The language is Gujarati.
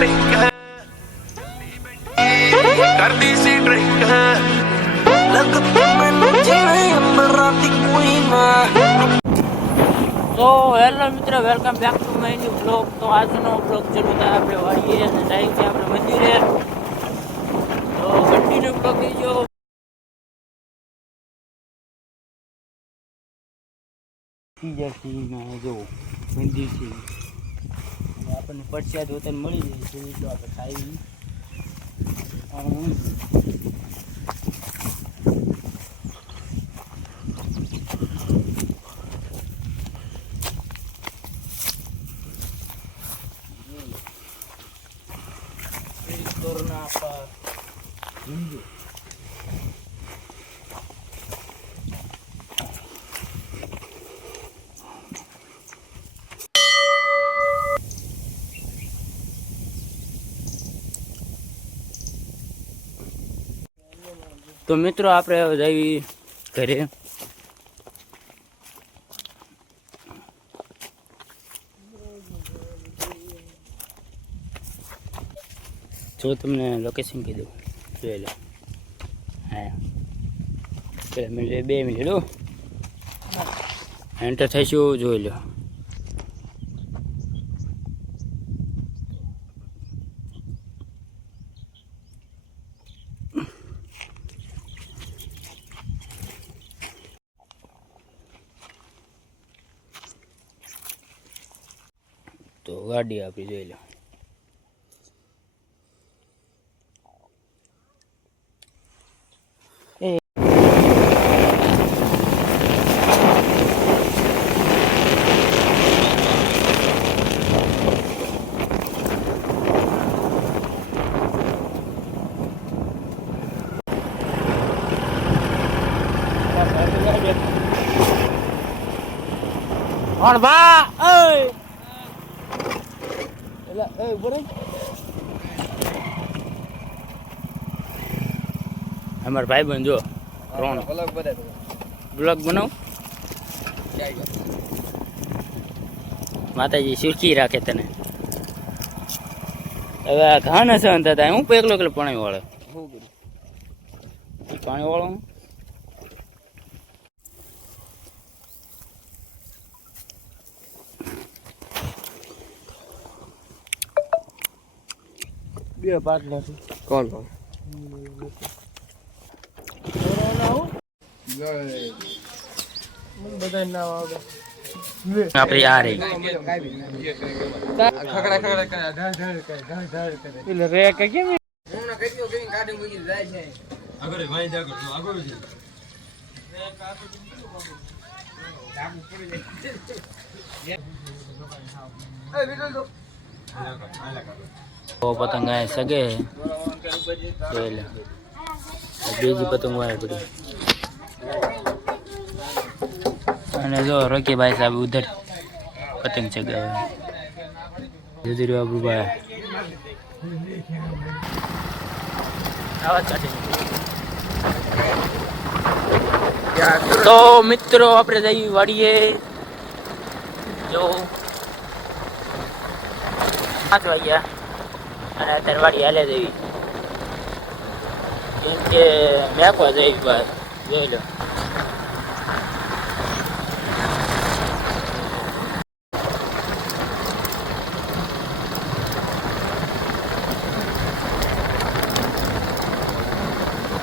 ਪਿੰਕ ਹੈ ਕਰਦੀ ਸੀ ਡਰਿੰਕ ਹੈ ਲੱਗਦੀ ਮੈਨੂੰ ਜਿਵੇਂ ਅੰਬਰਾਂ ਦੀ ਕੋਈ ਨਾ તો હેલો મિત્ર welcome back to my new blog તો આજનો બ્લોગ શરૂ થાય આપણે વાળીએ અને જાય છે આપણે મંદિરે તો કન્ટિન્યુ બ્લોગ જો ત્રીજાથી જો મંદિર છે અને આપણને પ્રસાદ વતન મળી જાય જોઈએ તો આપણે ખાઈ કોરોના આપા તો મિત્રો, આપણે જઈ ઘરે. જો તમને લોકેશન કીધું, જોઈ લો. હા. બે મિનિટ એન્ટર થઈશું જોઈ લો. તો ગાડી આપી જોઈ લો. બા ઓય! એલા એ ઊભો રહી અમાર ભાઈ બંધ જો ત્રણ. બ્લોગ બનાવ માતાજી સુરખી રાખે તને. હવે આ ઘા ન સહન થતા હું એકલો એકલો પાણી વાળો. પાણી વાળો બે પાટલા છે કોણ? કોણ બધા ના આવડે આપણી આ રહી એટલે રે કે કેમ? હું ના કઈ કઈ ગાડી મૂકી જાય છે આગળ ઓ પતંગ આ સગે જોઈ બીજી પતંગ વાય પડી. અને જો રોકી ભાઈ સાહેબ ઉધર પતંગ ચગાવે. જુદી આપણું ભાઈ. તો મિત્રો આપણે જઈ વાડીએ. જો. પાંચ વાગ્યા. અને અત્યારે વાડી હાલે દેવી. કેમ કે મેકવા જઈ બસ જોઈ લો.